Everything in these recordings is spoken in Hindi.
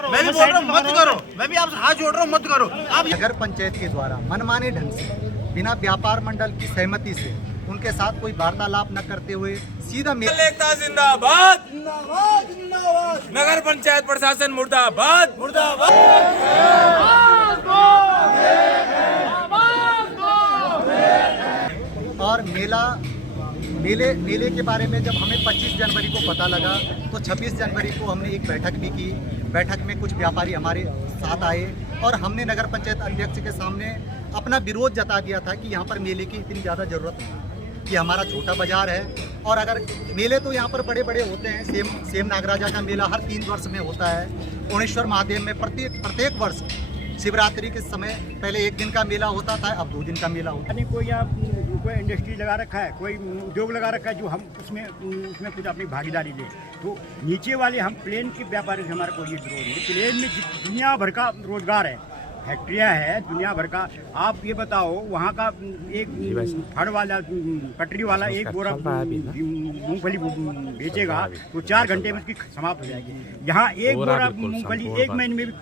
मैं भी बोल रहा हूँ मत करो, मैं भी आपसे हाथ जोड़ रहा हूँ मत करो। आप नगर पंचायत के द्वारा मनमाने ढंग से बिना व्यापार मंडल की सहमति से उनके साथ कोई वार्तालाप न करते हुए सीधा एकता जिंदाबाद, नगर पंचायत प्रशासन मुर्दाबाद, और मेले के बारे में जब हमें 25 जनवरी को पता लगा तो 26 जनवरी को हमने एक बैठक भी की। बैठक में कुछ व्यापारी हमारे साथ आए और हमने नगर पंचायत अध्यक्ष के सामने अपना विरोध जता दिया था कि यहाँ पर मेले की इतनी ज़्यादा ज़रूरत नहीं, कि हमारा छोटा बाजार है। और अगर मेले तो यहाँ पर बड़े बड़े होते हैं, सेम नागराजा का मेला हर 3 वर्ष में होता है। ओणेश्वर महादेव में प्रत्येक वर्ष शिवरात्रि के समय पहले 1 दिन का मेला होता था, अब 2 दिन का मेला होता है। कोई यहाँ कोई इंडस्ट्री लगा रखा है, कोई उद्योग लगा रखा है जो हम उसमें कुछ अपनी भागीदारी लें। तो नीचे वाले हम प्लेन के व्यापारी से हमारा कोई विरोध नहीं। प्लेन में दुनिया भर का रोजगार है, फैक्ट्रियाँ है दुनिया भर का। आप ये बताओ वहाँ का एक फड़ वाला पटरी वाला एक बोरा मूंगफली बेचेगा तो 4 घंटे में उसकी समाप्त हो जाएगी। यहाँ एक बोरा मूंगफली 1 महीने में भी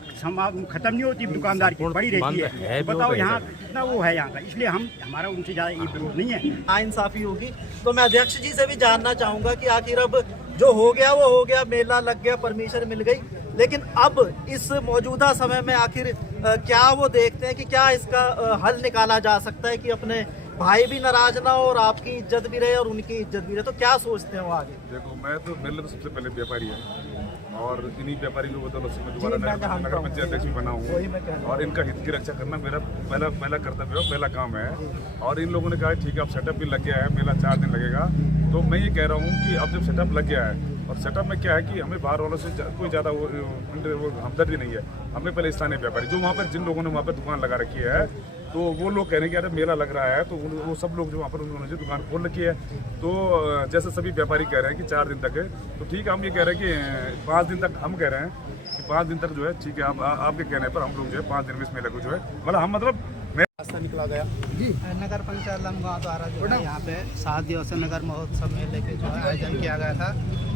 खत्म नहीं होती, दुकानदार की पड़ी रहती है। बताओ यहाँ कितना वो है यहाँ का। इसलिए हमारा उनसे ज़्यादा ये विरोध नहीं है। नाइंसाफी होगी तो मैं अध्यक्ष जी से भी जानना चाहूँगा कि आखिर अब जो हो गया वो हो गया, मेला लग गया, परमिशन मिल गई, लेकिन अब इस मौजूदा समय में आखिर क्या वो देखते हैं कि क्या इसका हल निकाला जा सकता है कि अपने भाई भी नाराज ना हो और आपकी इज्जत भी रहे और उनकी इज्जत भी रहे। तो क्या सोचते हो आगे? देखो, मैं तो मेरे लिए तो सबसे पहले व्यापारी है और इन्हीं व्यापारी लोगों को मैं दोबारा नगर पंचायत अध्यक्ष बना हूँ और इनका हित की रक्षा करना मेरा पहला कर्तव्य है, पहला काम है। और इन लोगों ने कहा ठीक है अब सेटअप भी लग गया है, मेला 4 दिन लगेगा। तो मैं ये कह रहा हूँ कि अब जब सेटअप लग गया है और सेटअप में क्या है कि हमें बाहर वालों से कोई ज़्यादा वो हमदर्दी नहीं है। हमें पहले स्थानीय व्यापारी जो वहाँ पर जिन लोगों ने वहाँ पर दुकान लगा रखी है तो वो लोग कह रहे हैं कि अरे मेला लग रहा है, तो वो सब लोग जो वहाँ पर उन्होंने जो दुकान खोल रखी है तो जैसे सभी व्यापारी कह रहे हैं कि 4 दिन तक है, तो ठीक है। हम ये कह रहे हैं कि 5 दिन तक, हम कह रहे हैं कि 5 दिन तक जो है ठीक है। आपके कहने पर हम लोग जो है 5 दिन में इस मेले को जो है मतलब हम रास्ता निकला गया जी। नगर पंचायत लमगांव द्वारा जो है यहाँ पे 7 दिवसीय नगर महोत्सव मेले के जो है आयोजन किया गया था,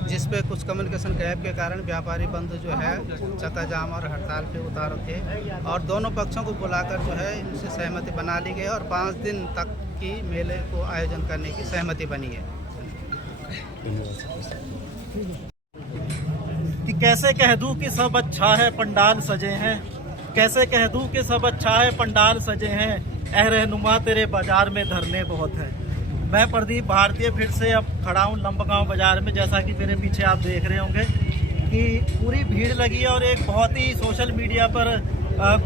जिस पे कुछ कम्युनिकेशन गैप के कारण व्यापारी बंधु जो है चक्का-जाम और हड़ताल पे उतार थे और दोनों पक्षों को बुलाकर जो है इनसे सहमति बना ली गई और 5 दिन तक की मेले को आयोजन करने की सहमति बनी है। कि कैसे कह दूं कि सब अच्छा है पंडाल सजे हैं, कैसे कह दूं कि सब अच्छा है पंडाल सजे हैं, ऐ रहनुमा तेरे बाजार में धरने बहुत हैं। मैं प्रदीप भारतीय फिर से अब खड़ा हूँ लंबगांव बाजार में। जैसा कि मेरे पीछे आप देख रहे होंगे कि पूरी भीड़ लगी है और एक बहुत ही सोशल मीडिया पर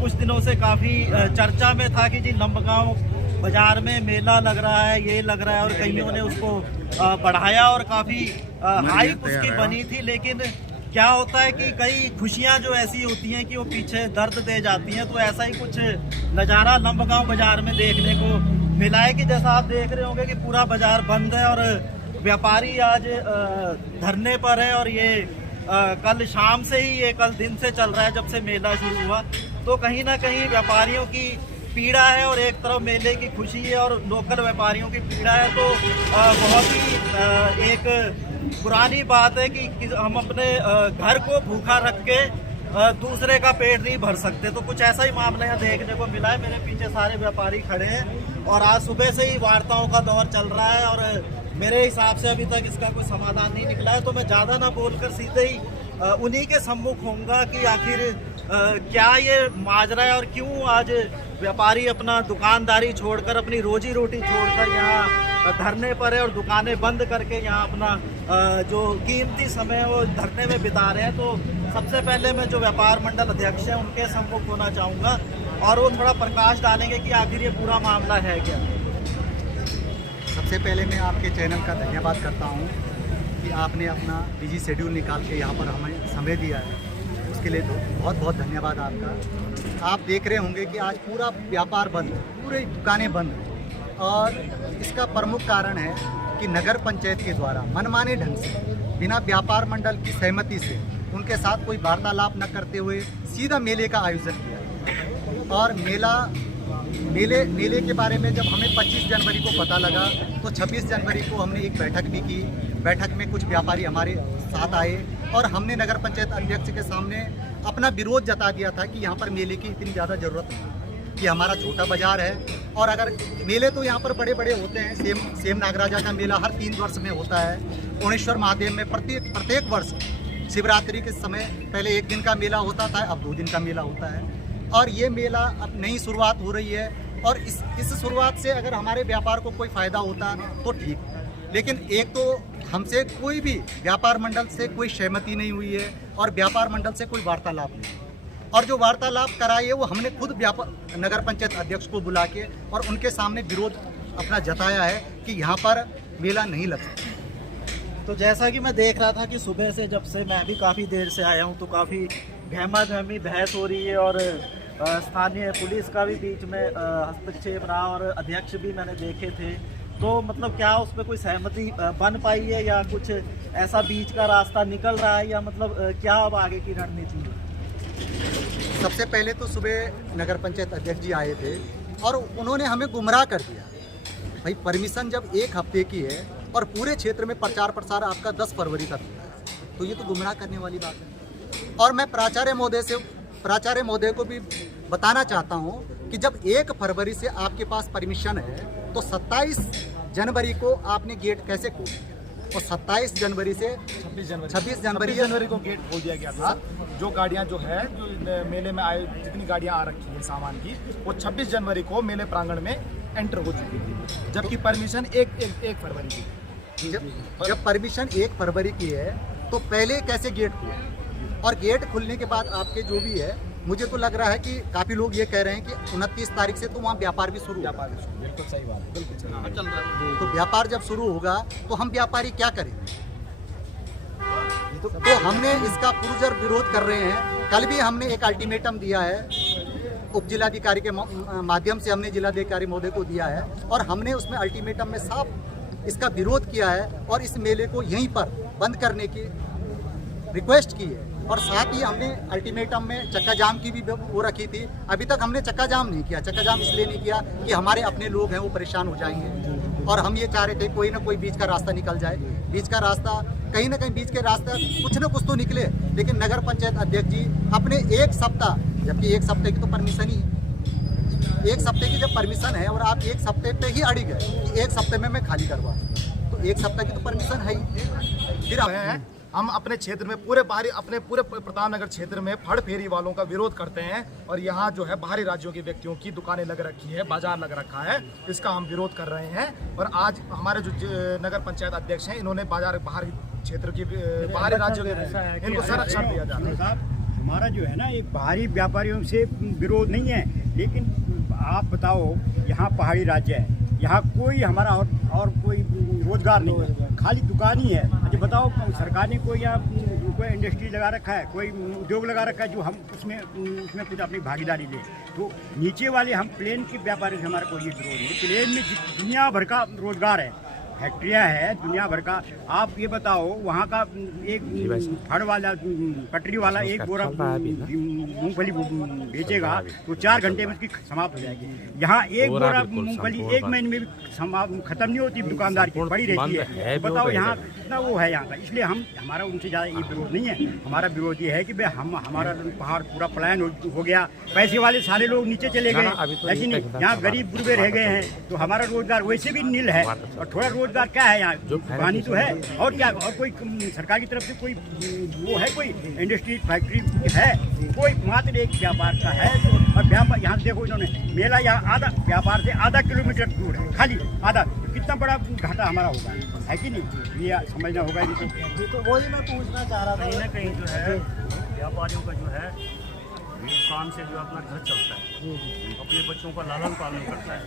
कुछ दिनों से काफ़ी चर्चा में था कि जी लंबगांव बाजार में मेला लग रहा है, ये लग रहा है, और कईयों ने उसको बढ़ाया और काफ़ी हाइप उसकी बनी थी। लेकिन क्या होता है कि कई खुशियां जो ऐसी होती हैं कि वो पीछे दर्द दे जाती हैं। तो ऐसा ही कुछ नज़ारा लंबगांव बाजार में देखने को मिला है कि जैसा आप देख रहे होंगे कि पूरा बाजार बंद है और व्यापारी आज धरने पर है। और ये कल शाम से ही, ये कल दिन से चल रहा है जब से मेला शुरू हुआ। तो कहीं ना कहीं व्यापारियों की पीड़ा है और एक तरफ मेले की खुशी है और लोकल व्यापारियों की पीड़ा है। तो बहुत ही एक पुरानी बात है कि हम अपने घर को भूखा रख के दूसरे का पेट नहीं भर सकते। तो कुछ ऐसा ही मामला यहाँ देखने को मिला है। मेरे पीछे सारे व्यापारी खड़े हैं और आज सुबह से ही वार्ताओं का दौर चल रहा है और मेरे हिसाब से अभी तक इसका कोई समाधान नहीं निकला है। तो मैं ज़्यादा ना बोलकर सीधे ही उन्हीं के सम्मुख होऊंगा कि आखिर क्या ये माजरा है और क्यों आज व्यापारी अपना दुकानदारी छोड़कर, अपनी रोजी रोटी छोड़कर यहाँ धरने पर है और दुकानें बंद करके यहाँ अपना जो कीमती समय है वो धरने में बिता रहे हैं। तो सबसे पहले मैं जो व्यापार मंडल अध्यक्ष हैं उनके सम्मुख होना चाहूँगा और वो थोड़ा प्रकाश डालेंगे कि आखिर ये पूरा मामला है क्या। सबसे पहले मैं आपके चैनल का धन्यवाद करता हूँ कि आपने अपना बिजी शेड्यूल निकाल के यहाँ पर हमें समय दिया है, उसके लिए तो बहुत बहुत धन्यवाद आपका। आप देख रहे होंगे कि आज पूरा व्यापार बंद है, पूरी दुकानें बंद हैं और इसका प्रमुख कारण है कि नगर पंचायत के द्वारा मनमाने ढंग से बिना व्यापार मंडल की सहमति से उनके साथ कोई वार्तालाप न करते हुए सीधा मेले का आयोजन किया। और मेले के बारे में जब हमें 25 जनवरी को पता लगा तो 26 जनवरी को हमने एक बैठक भी की। बैठक में कुछ व्यापारी हमारे साथ आए और हमने नगर पंचायत अध्यक्ष के सामने अपना विरोध जता दिया था कि यहाँ पर मेले की इतनी ज़्यादा ज़रूरत नहीं, कि हमारा छोटा बाजार है और अगर मेले तो यहाँ पर बड़े बड़े होते हैं। सेम नागराजा का मेला हर 3 वर्ष में होता है। ओणेश्वर महादेव में प्रत्येक वर्ष शिवरात्रि के समय पहले 1 दिन का मेला होता था, अब 2 दिन का मेला होता है। और ये मेला अब नई शुरुआत हो रही है और इस शुरुआत से अगर हमारे व्यापार को कोई फ़ायदा होता तो ठीक, लेकिन एक तो हमसे कोई भी व्यापार मंडल से कोई सहमति नहीं हुई है और व्यापार मंडल से कोई वार्तालाप नहीं, और जो वार्तालाप कराई है वो हमने खुद नगर पंचायत अध्यक्ष को बुला के और उनके सामने विरोध अपना जताया है कि यहाँ पर मेला नहीं लग सकता। तो जैसा कि मैं देख रहा था कि सुबह से जब से मैं भी काफ़ी देर से आया हूँ तो काफ़ी गहमा-गहमी बहस हो रही है और स्थानीय पुलिस का भी बीच में हस्तक्षेप रहा और अध्यक्ष भी मैंने देखे थे। तो मतलब क्या उस पर कोई सहमति बन पाई है या कुछ ऐसा बीच का रास्ता निकल रहा है या मतलब क्या अब आगे की रणनीति है? सबसे पहले तो सुबह नगर पंचायत अध्यक्ष जी आए थे और उन्होंने हमें गुमराह कर दिया। भाई परमिशन जब 1 हफ्ते की है और पूरे क्षेत्र में प्रचार प्रसार आपका 10 फरवरी तक होता है, तो ये तो गुमराह करने वाली बात है। और मैं प्राचार्य महोदय को भी बताना चाहता हूँ कि जब 1 फरवरी से आपके पास परमिशन है तो 27 जनवरी को आपने गेट कैसे खोल दिया? और 27 जनवरी से 26 जनवरी को गेट खोल दिया गया था। जो गाड़ियां जो है जो मेले में आए, जितनी गाड़ियां आ रखी हैं सामान की, वो 26 जनवरी को मेले प्रांगण में एंटर हो चुकी थी, जबकि परमिशन 1 फरवरी की। जब परमिशन 1 फरवरी की है तो पहले कैसे गेट खुले? और गेट खुलने के बाद आपके जो भी है, मुझे तो लग रहा है कि काफ़ी लोग ये कह रहे हैं कि 29 तारीख से तो वहाँ व्यापार भी शुरू होगा। बिल्कुल सही बात है, बिल्कुल सही बात। तो व्यापार जब शुरू होगा तो हम व्यापारी क्या करेंगे? तो हमने इसका पुरजोर विरोध कर रहे हैं। कल भी हमने एक अल्टीमेटम दिया है, उप जिलाधिकारी के माध्यम से हमने जिलाधिकारी महोदय को दिया है और हमने उसमें अल्टीमेटम में साफ इसका विरोध किया है और इस मेले को यहीं पर बंद करने की रिक्वेस्ट की है। और साथ ही हमने अल्टीमेटम में चक्का जाम की भी वो रखी थी। अभी तक हमने चक्का जाम नहीं किया। चक्का जाम इसलिए नहीं किया कि हमारे अपने लोग हैं वो परेशान हो जाएंगे और हम ये चाह रहे थे कोई ना कोई बीच का रास्ता निकल जाए। बीच का रास्ता कहीं ना कहीं बीच के रास्ता कुछ ना कुछ तो निकले, लेकिन नगर पंचायत अध्यक्ष जी अपने 1 सप्ताह, जबकि 1 सप्ताह की तो परमिशन ही 1 सप्ताह की जब परमिशन है और आप 1 सप्ताह पे ही अड़ी गए कि 1 सप्ताह में मैं खाली करवा, तो 1 सप्ताह की तो परमिशन है ही। फिर हम अपने क्षेत्र में अपने पूरे प्रताप नगर क्षेत्र में फड़ फेरी वालों का विरोध करते हैं और यहाँ जो है बाहरी राज्यों के व्यक्तियों की दुकानें लग रखी है, बाजार लग रखा है, इसका हम विरोध कर रहे हैं। और आज हमारे जो नगर पंचायत अध्यक्ष हैं, इन्होंने बाहरी क्षेत्र की बाहरी राज्यों के इनको संरक्षण दिया जा रहा है। हमारा जो है ना एक बाहरी व्यापारियों से विरोध नहीं है, लेकिन आप बताओ यहाँ पहाड़ी राज्य है, यहाँ कोई हमारा और कोई रोजगार नहीं है, खाली दुकान ही है। अच्छा बताओ सरकार ने कोई यहाँ कोई इंडस्ट्री लगा रखा है, कोई उद्योग लगा रखा है जो हम उसमें कुछ अपनी भागीदारी लें? तो नीचे वाले हम प्लेन के व्यापारी से हमारा कोई विरोध नहीं। प्लेन में दुनिया भर का रोजगार है, फैक्ट्रियाँ है दुनिया भर का। आप ये बताओ वहाँ का एक फड़ वाला पटरी वाला एक बोरा मूंगफली बेचेगा तो 4 घंटे में उसकी समाप्त हो जाएगी। यहाँ एक बोरा मूंगफली 1 महीने में भी खत्म नहीं होती, दुकानदार की पड़ी रहती है। तो बताओ यहाँ कितना वो है यहाँ का। इसलिए हमारा उनसे ज़्यादा ये विरोध नहीं है। हमारा विरोध ये है कि भाई हमारा पहाड़ पूरा पलायन हो गया, पैसे वाले सारे लोग नीचे चले गए, लेकिन यहाँ गरीब गुरबे रह गए हैं। तो हमारा रोजगार वैसे भी नील है और थोड़ा रोजगार क्या है यहाँ, पानी तो है और क्या, और कोई सरकार की तरफ से कोई वो है, कोई इंडस्ट्री फैक्ट्री है, कोई मात्र एक व्यापार का है। और व्यापार यहाँ देखो इन्होंने मेला यहाँ आधा व्यापार से आधा किलोमीटर दूर है, खाली आधा। तो कितना बड़ा घाटा हमारा होगा, है कि नहीं? ये समझना होगा। तो वही मैं पूछना चाह रहा था। कहीं ना कहीं जो है व्यापारियों का जो है काम से जो अपना घर चलता है, अपने बच्चों का लालन पालन करता है।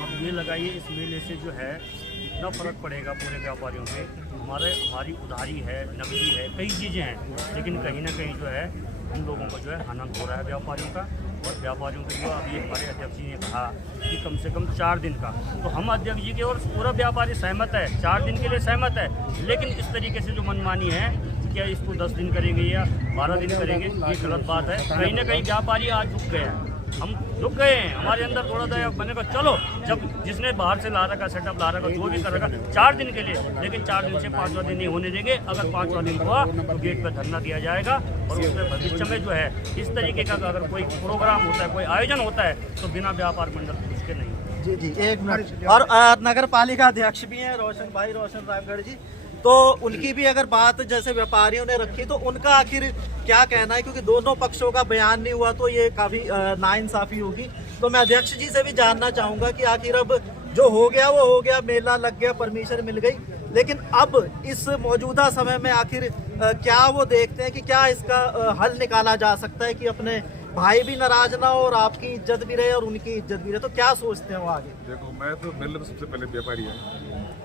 अब ये लगाइए इस मेले से जो है इतना फ़र्क पड़ेगा पूरे व्यापारियों पे। हमारी उधारी है, नकदी है, कई चीज़ें हैं, लेकिन कहीं ना कहीं जो है हम लोगों को जो है आनंद हो रहा है व्यापारियों का। और व्यापारियों के जो अभी हमारे अध्यक्ष जी ने कहा कि कम से कम 4 दिन का, तो हम अध्यक्ष जी के और पूरा व्यापारी सहमत है, 4 दिन के लिए सहमत है। लेकिन इस तरीके से जो मनमानी है, क्या इसको 10 दिन करेंगे या 12 दिन करेंगे, ये गलत बात है। कहीं ना कहीं व्यापारी आज झुक गया है। हम रुक गए हैं, हमारे अंदर थोड़ा सा बनेगा। चलो, जब जिसने बाहर से ला रखा, सेटअप ला रखा, जो भी कर रखा 4 दिन के लिए, लेकिन 4 दिन से 5वां दिन नहीं होने देंगे। अगर 5वां दिन हुआ तो गेट पर धरना दिया जाएगा और उसमें भविष्य में जो है इस तरीके का अगर कोई प्रोग्राम होता है, कोई आयोजन होता है तो बिना व्यापार मंडल उसके नहीं। जी जी, एक मिनट। और नगर पालिका अध्यक्ष भी हैं रोशन रामगढ़ जी, तो उनकी भी अगर बात जैसे व्यापारियों ने रखी तो उनका आखिर क्या कहना है, क्योंकि दोनों पक्षों का बयान नहीं हुआ तो ये काफी नाइंसाफी होगी। तो मैं अध्यक्ष जी से भी जानना चाहूंगा कि आखिर अब जो हो गया वो हो गया, मेला लग गया, परमिशन मिल गई, लेकिन अब इस मौजूदा समय में आखिर क्या वो देखते हैं कि क्या इसका हल निकाला जा सकता है कि अपने भाई भी नाराज ना हो और आपकी इज्जत भी रहे और उनकी इज्जत भी रहे, तो क्या सोचते हो आगे? देखो, मैं तो मेरे लिए तो सबसे पहले व्यापारी है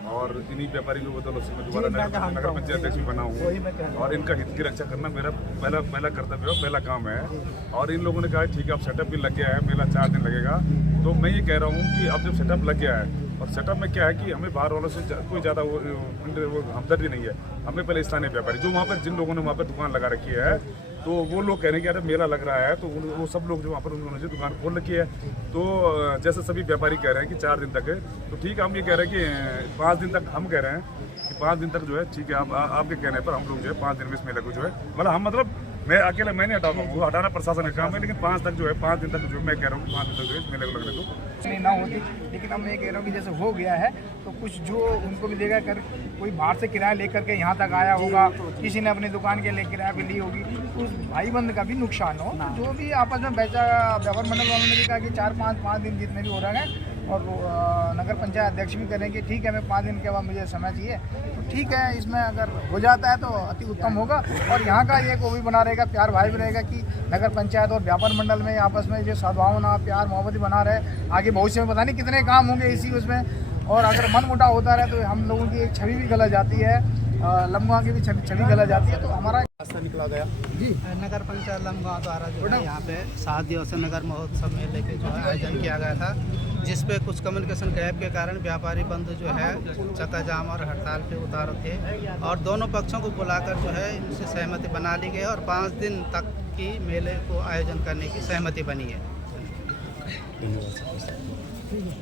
और इन्हीं व्यापारी लोगों को दोबारा नगर पंचायत अध्यक्ष भी बना हूँ और इनका हित की रक्षा करना मेरा पहला कर्तव्य है, पहला काम है। और इन लोगों ने कहा ठीक है, अब सेटअप भी लग गया है, मेला 4 दिन लगेगा, तो मैं ये कह रहा हूँ कि अब जब सेटअप लग गया है और सेटअप में क्या है कि हमें बाहर वालों से कोई ज़्यादा वो हमदर्दी नहीं है। हमें पहले स्थानीय व्यापारी जो वहाँ पर जिन लोगों ने वहाँ पर दुकान लगा रखी है, तो वो लोग कह रहे हैं कि अरे मेला लग रहा है, तो वो सब लोग जो वहाँ पर उन्होंने जो दुकान खोल रखी है, तो जैसे सभी व्यापारी कह रहे हैं कि 4 दिन तक है, तो ठीक है, हम ये कह रहे हैं कि 5 दिन तक, हम कह रहे हैं कि 5 दिन तक जो है ठीक है, आपके कहने पर हम लोग जो है 5 दिन में इस मेले को जो है मतलब मैं अकेला मैं नहीं हटाऊंगा, वो हटाना प्रशासन का काम है, लेकिन 5 तक जो है 5 दिन तक जो मैं कह रहा हूँ कि 5 दिन तक जो है इस मेले को लगने दो। नहीं ना होती, लेकिन अब मैं कह रहा हूँ कि जैसे हो गया है तो कुछ जो उनको भी देगा कर, कोई बाहर से किराया लेकर के यहाँ तक आया होगा, किसी ने अपनी दुकान के लिए किराया भी ली होगी, तो उस भाई बंद का भी नुकसान हो। जो भी आपस में व्यापार मंडल वालों ने भी कहा कि 4-5 दिन जितने भी हो रहे हैं, और नगर पंचायत अध्यक्ष भी करेंगे ठीक है, मैं 5 दिन के बाद मुझे समय चाहिए, तो ठीक है, इसमें अगर हो जाता है तो अति उत्तम होगा। और यहाँ का एक वो भी बना रहेगा, प्यार भाई भी रहेगा कि नगर पंचायत और व्यापार मंडल में आपस में जो सद्भावना, प्यार मोहब्बत बना रहे। आगे भविष्य में पता नहीं कितने काम होंगे इसी उसमें, और अगर मन मुटाव होता रहे तो हम लोगों की एक छवि भी गलत जाती है, लम्बा की भी छवि गलत जाती है, तो हमारा रास्ता निकला गया जी। नगर पंचायत लमगांव द्वारा जो है यहाँ पे 7 दिवसीय नगर महोत्सव मेले के जो है आयोजन किया गया था, जिस पे कुछ कम्युनिकेशन गैप के कारण व्यापारी बंधु जो है चक्का जाम और हड़ताल पे उतार थे, और दोनों पक्षों को बुलाकर जो है इनसे सहमति बना ली गई और 5 दिन तक की मेले को आयोजन करने की सहमति बनी है।